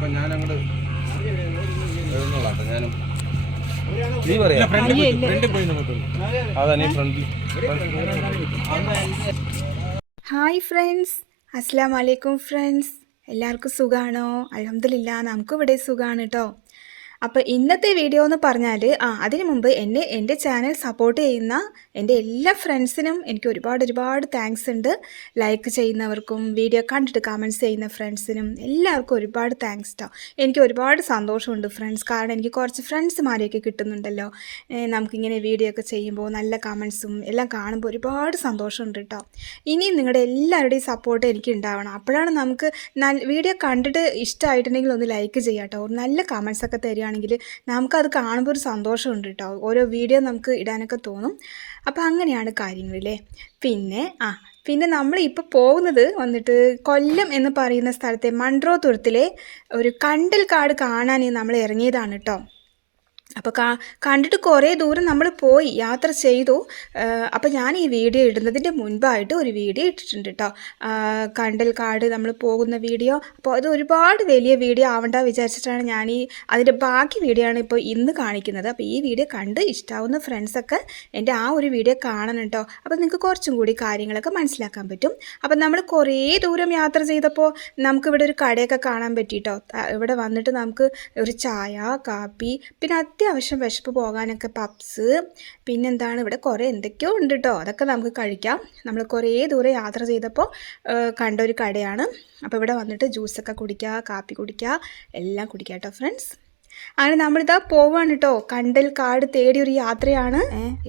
അപ്പൊ ഞാനങ്ങോട്ട് എഴുന്നള്ളാട്ടെ ഞാനും. നീ പറയാ. അതാ നീ ഫ്രണ്ട് ഹായ് ഫ്രണ്ട്സ്. അസ്സാം വലൈക്കും ഫ്രണ്ട്സ്. എല്ലാവർക്കും സുഖമാണോ അലഹമില്ല നമുക്കിവിടെ ഇവിടെ സുഖമാണ് കേട്ടോ അപ്പോൾ ഇന്നത്തെ വീഡിയോ എന്ന് പറഞ്ഞാൽ ആ അതിനു മുമ്പ് എന്നെ എന്റെ ചാനൽ സപ്പോർട്ട് ചെയ്യുന്ന എന്റെ എല്ലാ ഫ്രണ്ട്സിനും എനിക്ക് ഒരുപാട് ഒരുപാട് താങ്ക്സ് ഉണ്ട്. ലൈക്ക് ചെയ്യുന്നവർക്കും വീഡിയോ കണ്ടിട്ട് കമന്റ്സ് ചെയ്യുന്ന ഫ്രണ്ട്സിനും എല്ലാവർക്കും ഒരുപാട് താങ്ക്സ് കേട്ടോ എനിക്ക് ഒരുപാട് സന്തോഷമുണ്ട് ഫ്രണ്ട്സ് കാരണം എനിക്ക് കുറച്ച് ഫ്രണ്ട്സ് ഫ്രണ്ട്സുമാരെയൊക്കെ കിട്ടുന്നുണ്ടല്ലോ. നമുക്കിങ്ങനെ വീഡിയോ ഒക്കെ ചെയ്യുമ്പോൾ നല്ല കമൻസും എല്ലാം കാണുമ്പോൾ ഒരുപാട് സന്തോഷമുണ്ട് കേട്ടോ ഇനിയും നിങ്ങളുടെ എല്ലാവരുടെയും സപ്പോർട്ട് എനിക്ക് ഉണ്ടാവണം. അപ്പോഴാണ് നമുക്ക് വീഡിയോ കണ്ടിട്ട് ഇഷ്ടമായിട്ടുണ്ടെങ്കിൽ ഒന്ന് ലൈക്ക് ചെയ്യാം കേട്ടോ നല്ല കമൻസ് ഒക്കെ തരികയാണെങ്കിൽ നമുക്കത് കാണുമ്പോൾ ഒരു സന്തോഷമുണ്ട് കേട്ടോ. ഓരോ വീഡിയോ നമുക്ക് ഇടാനൊക്കെ തോന്നും. അപ്പോൾ അങ്ങനെയാണ് കാര്യങ്ങളില്ലേ പിന്നെ ആ പിന്നെ നമ്മൾ ഇപ്പോൾ പോകുന്നത് വന്നിട്ട് കൊല്ലം എന്ന് പറയുന്ന സ്ഥലത്തെ മൺട്രോ തുരത്തിലെ ഒരു കണ്ടൽ കാട് കാണാൻ നമ്മൾ ഇറങ്ങിയതാണ് കേട്ടോ. അപ്പോൾ കാ കണ്ടിട്ട് കുറേ ദൂരം നമ്മൾ പോയി യാത്ര ചെയ്തു. അപ്പോൾ ഞാൻ ഈ വീഡിയോ ഇടുന്നതിന്റെ മുൻപായിട്ട് ഒരു വീഡിയോ ഇട്ടിട്ടുണ്ട് കേട്ടോ കണ്ടൽ കാട് നമ്മൾ പോകുന്ന വീഡിയോ. അപ്പോൾ അത് ഒരുപാട് വലിയ വീഡിയോ ആവണ്ട വിചാരിച്ചിട്ടാണ് ഞാൻ ഈ അതിന്റെ ബാക്കി വീഡിയോ ആണ് ഇപ്പോൾ ഇന്ന് കാണിക്കുന്നത്. അപ്പോൾ ഈ വീഡിയോ കണ്ട് ഇഷ്ടാവുന്ന ഫ്രണ്ട്സൊക്കെ എന്റെ ആ ഒരു വീഡിയോ കാണണം കേട്ടോ അപ്പോൾ നിങ്ങൾക്ക് കുറച്ചും കൂടി കാര്യങ്ങളൊക്കെ മനസ്സിലാക്കാൻ പറ്റും. അപ്പോൾ നമ്മൾ കുറേ ദൂരം യാത്ര ചെയ്തപ്പോൾ നമുക്കിവിടെ ഒരു കടയൊക്കെ കാണാൻ പറ്റി പറ്റിയിട്ടോ ഇവിടെ വന്നിട്ട് നമുക്ക് ഒരു ചായ കാപ്പി പിന്നെ അത്യാവശ്യം വിശപ്പ് പോകാനൊക്കെ പപ്സ് പിന്നെന്താണ് ഇവിടെ കുറേ എന്തൊക്കെയോ ഉണ്ട് കേട്ടോ അതൊക്കെ നമുക്ക് കഴിക്കാം. നമ്മൾ കുറേ ദൂരെ യാത്ര ചെയ്തപ്പോൾ കണ്ട ഒരു കടയാണ്. അപ്പോൾ ഇവിടെ വന്നിട്ട് ജ്യൂസൊക്കെ കുടിക്കുക കാപ്പി കുടിക്കുക എല്ലാം കുടിക്കുക കേട്ടോ ഫ്രണ്ട്സ്. അങ്ങനെ നമ്മളിതാ പോവാണ് കേട്ടോ. കണ്ടൽ കാട് തേടി ഒരു യാത്രയാണ്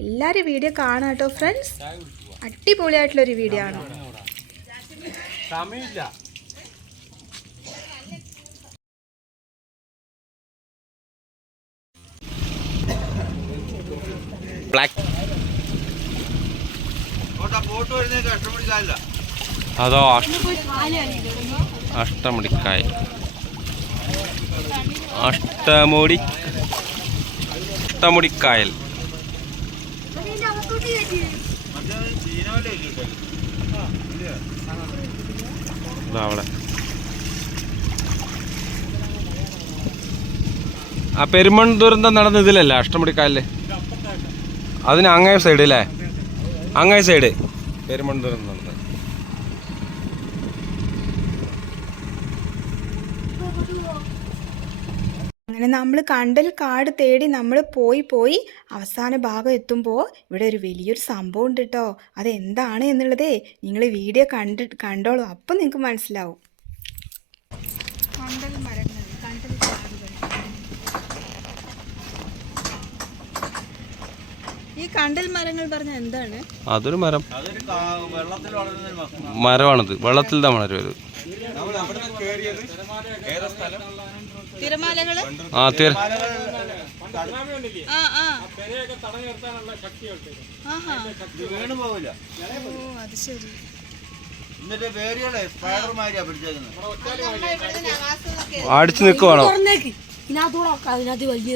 എല്ലാവരും വീഡിയോ കാണാം കേട്ടോ ഫ്രണ്ട്സ്. അടിപൊളിയായിട്ടുള്ളൊരു വീഡിയോ ആണ്. സമയമില്ല. ബ്ലാക്ക് അതോ അഷ്ടമുടിക്കായ. അഷ്ടമുടി അഷ്ടമുടിക്കായൽ. ദാ അവിടെ. ആ പെരുമൺ ദുരന്തം നടന്ന ഇതിലല്ല അഷ്ടമുടിക്കായൽ അതിന് അങ്ങേ സൈഡ് അല്ലേ അങ്ങേ സൈഡ് പെരുമൺ ദുരന്തം അങ്ങനെ നമ്മൾ കണ്ടൽ കാട് തേടി നമ്മൾ പോയി പോയി അവസാന ഭാഗം എത്തുമ്പോൾ ഇവിടെ ഒരു വലിയൊരു സംഭവം ഉണ്ട് കേട്ടോ അതെന്താണ് എന്നുള്ളതേ നിങ്ങൾ വീഡിയോ കണ്ട് കണ്ടോളൂ. അപ്പം നിങ്ങൾക്ക് മനസ്സിലാവും. കണ്ടൽ ഈ കണ്ടൽ മരങ്ങൾ പറഞ്ഞ എന്താണ്? അതൊരു മരം. മരമാണത്. വെള്ളത്തിൽ മരം ഇത് തിരമാലകൾ? ആ അത് ശരി. എന്നിട്ട് വേരുകളെ സ്പൈഡർമാരിയാ പിടിച്ചേക്കുന്നത്. അടിച്ചു നിൽക്കുവാണോ? തുറന്നേക്ക്. ഇതിനകത്തൂടെ നോക്കാം അതിനകത്ത് വലിയ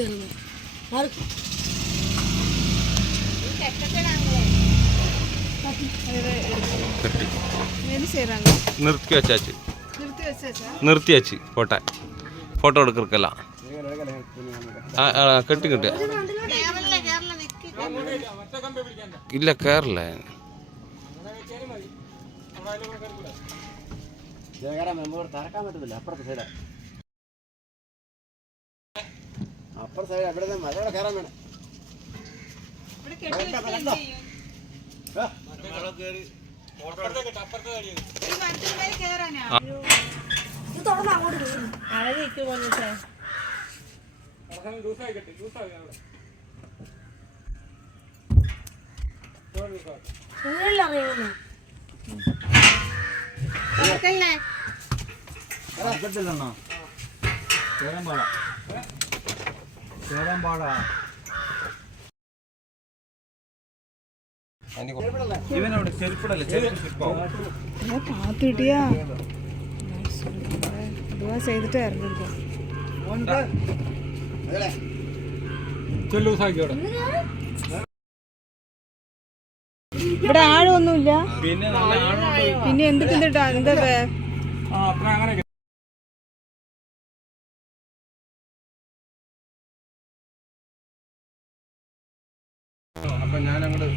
നിർത്തി. വച്ചാച്ച്. നിർത്തി വെച്ച്. ഫോട്ടോ ഫോട്ടോ എടുക്കല കെട്ടി കെട്ടി. ഇല്ല സൈഡ് അപ്പുറത്തെ സൈഡ്. അവിടെ മലയുടെ കയറാൻ വേണം. പറ്റത്തില്ലെന്നോ കേറാൻ പാടാ. കേറാൻ ചെയ്തിട്ട് ഇവിടെ ആഴമൊന്നുമില്ല. പിന്നെ എന്ത് എന്തൊക്കെ എന്താ അപ്പൊ ഞാൻ അങ്ങോട്ട്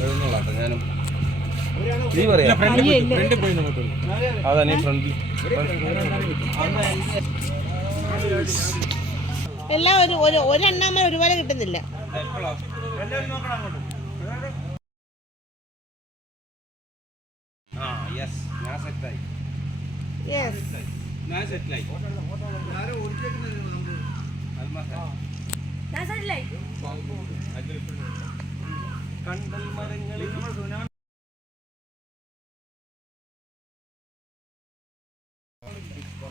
എഴുന്നള്ളാട്ടെ ഞാനും നീ പറയാ. അതാ നീ ഫ്രണ്ട് എല്ലാം ഒരു ഒരു ഒരെണ്ണാമ ഒരുപോലെ കിട്ടുന്നില്ല. കണ്ടൽ മരങ്ങളിൽ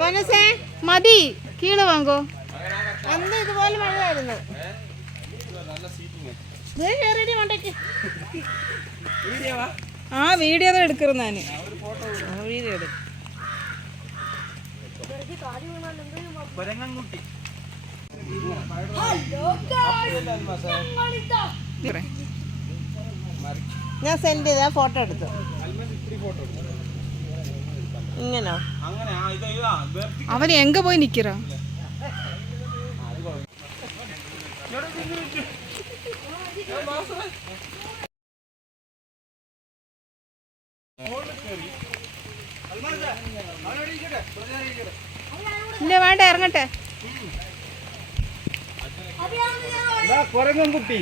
മനസ്സേ മതി. കീഴ് വാങ്ങോ. അന്ന് ഇതുപോലെ മഴയായിരുന്നു? ആ വീഡിയോ എടുക്കുന്നത് ഞാൻ വീഡിയോ എടുക്കും ഞാൻ സെൻഡ് ചെയ്ത ഫോട്ടോ എടുത്തു. ഇങ്ങനെ? അവൻ എങ്ക പോയി നിക്കറ. ഇല്ല വേണ്ട ഇറങ്ങട്ടെ. കുട്ടി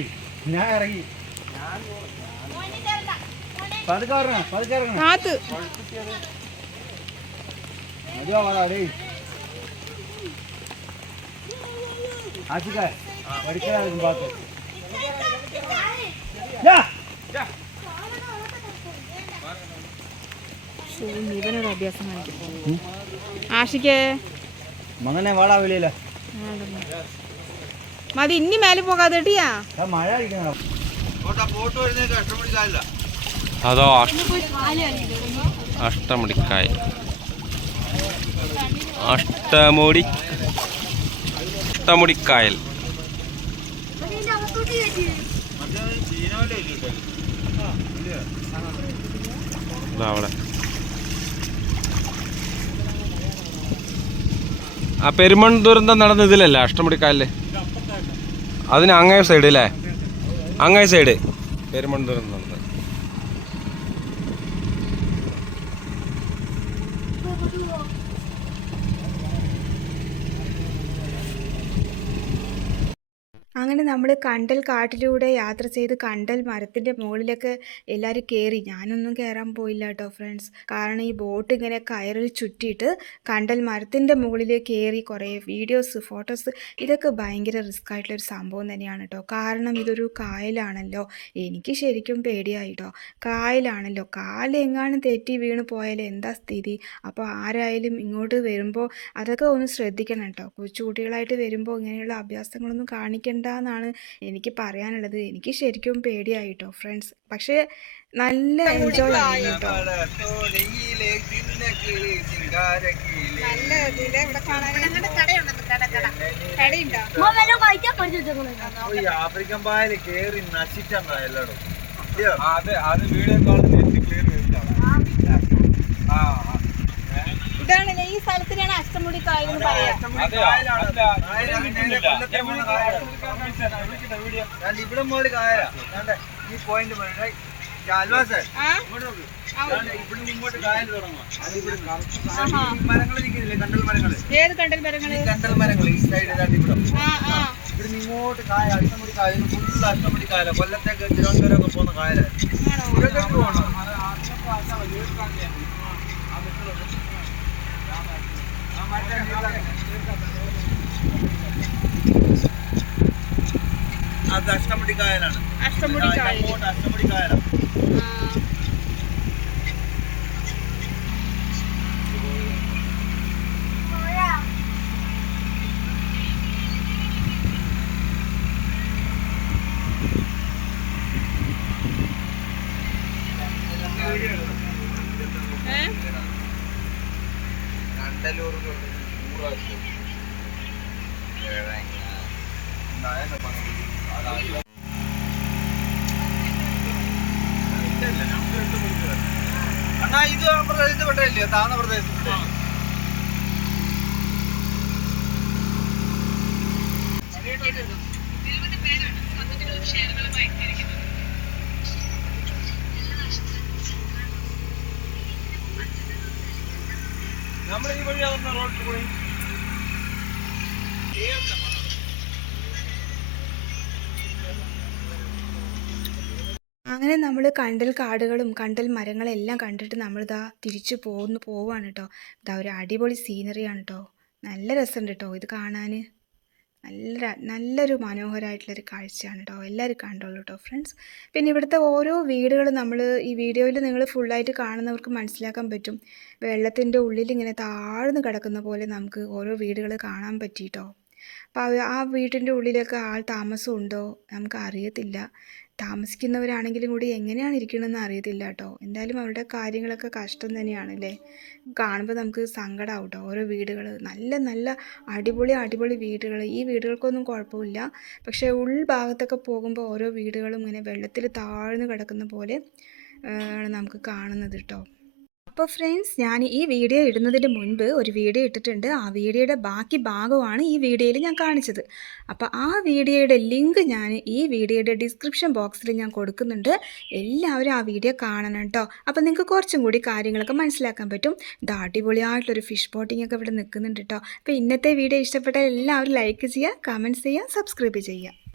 ഞാൻ ഇറങ്ങി. പതുക്കെ ഇറങ്ങാം പതുക്കെ ഇറങ്ങാം ആശിക്ക പഠിക്കാനും പാത്ത് ഇവനൊരു അഭ്യാസം കാണിക്കും ആഷിക്കേ മകനെ വാടാ വെളിയില മതി ഇനി മേലെ പോകാതെ മഴ അതോ അഷ്ടമുടിക്കായ അഷ്ടമുടി അഷ്ടമുടിക്കായൽ. അവിടെ. ആ പെരുമൺ ദുരന്തം നടന്ന ഇതിലല്ലേ അഷ്ടമുടിക്കായല്ലേ? അതിന് അങ്ങേ സൈഡ് അല്ലേ അങ്ങേ സൈഡ് പെരുമൺ ദുരന്തം അങ്ങനെ നമ്മൾ കണ്ടൽ കാട്ടിലൂടെ യാത്ര ചെയ്ത് കണ്ടൽ മരത്തിന്റെ മുകളിലൊക്കെ എല്ലാവരും കയറി ഞാനൊന്നും കയറാൻ പോയില്ല കേട്ടോ ഫ്രണ്ട്സ്. കാരണം ഈ ബോട്ട് ഇങ്ങനെ കയറിൽ ചുറ്റിയിട്ട് കണ്ടൽ മരത്തിന്റെ മുകളിൽ കയറി കുറേ വീഡിയോസ് ഫോട്ടോസ് ഇതൊക്കെ ഭയങ്കര റിസ്ക് ആയിട്ടുള്ളൊരു സംഭവം തന്നെയാണ് കേട്ടോ കാരണം ഇതൊരു കായലാണല്ലോ. എനിക്ക് ശരിക്കും പേടിയായി കേട്ടോ കായലാണല്ലോ. കാലെങ്ങാനും തെറ്റി വീണ് പോയാൽ എന്താ സ്ഥിതി? അപ്പോൾ ആരായാലും ഇങ്ങോട്ട് വരുമ്പോൾ അതൊക്കെ ഒന്ന് ശ്രദ്ധിക്കണം കേട്ടോ കൊച്ചുകുട്ടികളായിട്ട് വരുമ്പോൾ ഇങ്ങനെയുള്ള അഭ്യാസങ്ങളൊന്നും കാണിക്കണ്ട. എന്നാണ് എനിക്ക് പറയാനുള്ളത്. എനിക്ക് ശരിക്കും പേടിയായിട്ടോ ഫ്രണ്ട്സ് പക്ഷേ നല്ല എൻജോയ് ആയിട്ടോ കേട്ടോ. ആഫ്രിക്കൻ പായൽ കേറി നശിച്ചാ എല്ലാടും ഇതാണ് ഈ സ്ഥലത്തിനാണ് അഷ്ടമുടി കായൽ എന്ന് പറയാ ഇവിടെ മുതൽ കായല. ഈ പോയിന്റ് അൽവാസേ ആ? ഇവിടെ ഇങ്ങോട്ട് കായൽ തുടങ്ങും മരങ്ങൾ ഇരിക്കുന്നില്ലേ കണ്ടൽ മരങ്ങൾ ഏത് കണ്ടൽ മരങ്ങൾ? കണ്ടൽ മരങ്ങൾ ഈ സൈഡ് ഇവിടെ. ഇങ്ങോട്ട് കായ അഷ്ടമുടി കായൽ ഫുൾ അഷ്ടമുടി കായല. കൊല്ലത്തേക്ക് തിരുവനന്തപുരം ഒക്കെ പോകുന്ന കായല. അത് അഷ്ടമുടി കായലാണ് അഷ്ടമുടി കായൽ അങ്ങോട്ട് അഷ്ടമുടി കായലാണ് അണ്ണാ ഇത് ആ പ്രദേശത്ത് പെട്ടല്ലേ താന്ന പ്രദേശത്ത് നമ്മൾ ഈ റോഡ് കൂടി അങ്ങനെ നമ്മൾ കണ്ടൽ കാടുകളും കണ്ടൽ മരങ്ങളെല്ലാം കണ്ടിട്ട് നമ്മളിതാ തിരിച്ചു പോകുന്നു പോവാണ് കേട്ടോ ഇതാ ഒരു അടിപൊളി സീനറിയാണ് കേട്ടോ നല്ല രസമുണ്ട് കേട്ടോ ഇത് കാണാൻ നല്ല നല്ലൊരു മനോഹരമായിട്ടുള്ളൊരു കാഴ്ചയാണ് കേട്ടോ എല്ലാവരും കണ്ടോളൂ കേട്ടോ ഫ്രണ്ട്സ്. പിന്നെ ഇവിടുത്തെ ഓരോ വീടുകൾ നമ്മൾ ഈ വീഡിയോയിൽ നിങ്ങൾ ഫുള്ളായിട്ട് കാണുന്നവർക്ക് മനസ്സിലാക്കാൻ പറ്റും. വെള്ളത്തിന്റെ ഉള്ളിൽ ഇങ്ങനെ താഴ്ന്നു കിടക്കുന്ന പോലെ നമുക്ക് ഓരോ വീടുകൾ കാണാൻ പറ്റിയിട്ടോ അപ്പോൾ ആ വീട്ടിന്റെ ഉള്ളിലൊക്കെ ആൾ താമസമുണ്ടോ? നമുക്ക് അറിയത്തില്ല താമസിക്കുന്നവരാണെങ്കിലും കൂടി എങ്ങനെയാണ് ഇരിക്കണമെന്ന് അറിയത്തില്ല കേട്ടോ. എന്തായാലും അവരുടെ കാര്യങ്ങളൊക്കെ കഷ്ടം തന്നെയാണ് അല്ലേ കാണുമ്പോൾ നമുക്ക് സങ്കടമാവും കേട്ടോ. ഓരോ വീടുകൾ നല്ല നല്ല അടിപൊളി അടിപൊളി വീടുകൾ ഈ വീടുകൾക്കൊന്നും കുഴപ്പമില്ല. പക്ഷേ ഉൾഭാഗത്തൊക്കെ പോകുമ്പോൾ ഓരോ വീടുകളും ഇങ്ങനെ വെള്ളത്തിൽ താഴ്ന്നു കിടക്കുന്ന പോലെ ആണ് നമുക്ക് കാണുന്നത് കേട്ടോ. അപ്പോൾ ഫ്രണ്ട്സ് ഞാൻ ഈ വീഡിയോ ഇടുന്നതിന് മുൻപ് ഒരു വീഡിയോ ഇട്ടിട്ടുണ്ട്. ആ വീഡിയോയുടെ ബാക്കി ഭാഗമാണ് ഈ വീഡിയോയിൽ ഞാൻ കാണിച്ചത്. അപ്പോൾ ആ വീഡിയോയുടെ ലിങ്ക് ഞാൻ ഈ വീഡിയോയുടെ ഡിസ്ക്രിപ്ഷൻ ബോക്സിൽ ഞാൻ കൊടുക്കുന്നുണ്ട്. എല്ലാവരും ആ വീഡിയോ കാണണം കേട്ടോ അപ്പോൾ നിങ്ങൾക്ക് കുറച്ചും കൂടി കാര്യങ്ങളൊക്കെ മനസ്സിലാക്കാൻ പറ്റും. ഇത് അടിപൊളിയായിട്ടുള്ളൊരു ഫിഷ് ബോട്ടിംഗ് ഒക്കെ ഇവിടെ നിൽക്കുന്നുണ്ട് കേട്ടോ അപ്പോൾ ഇന്നത്തെ വീഡിയോ ഇഷ്ടപ്പെട്ടാൽ എല്ലാവരും ലൈക്ക് ചെയ്യുക കമന്റ്സ് ചെയ്യുക സബ്സ്ക്രൈബ് ചെയ്യുക.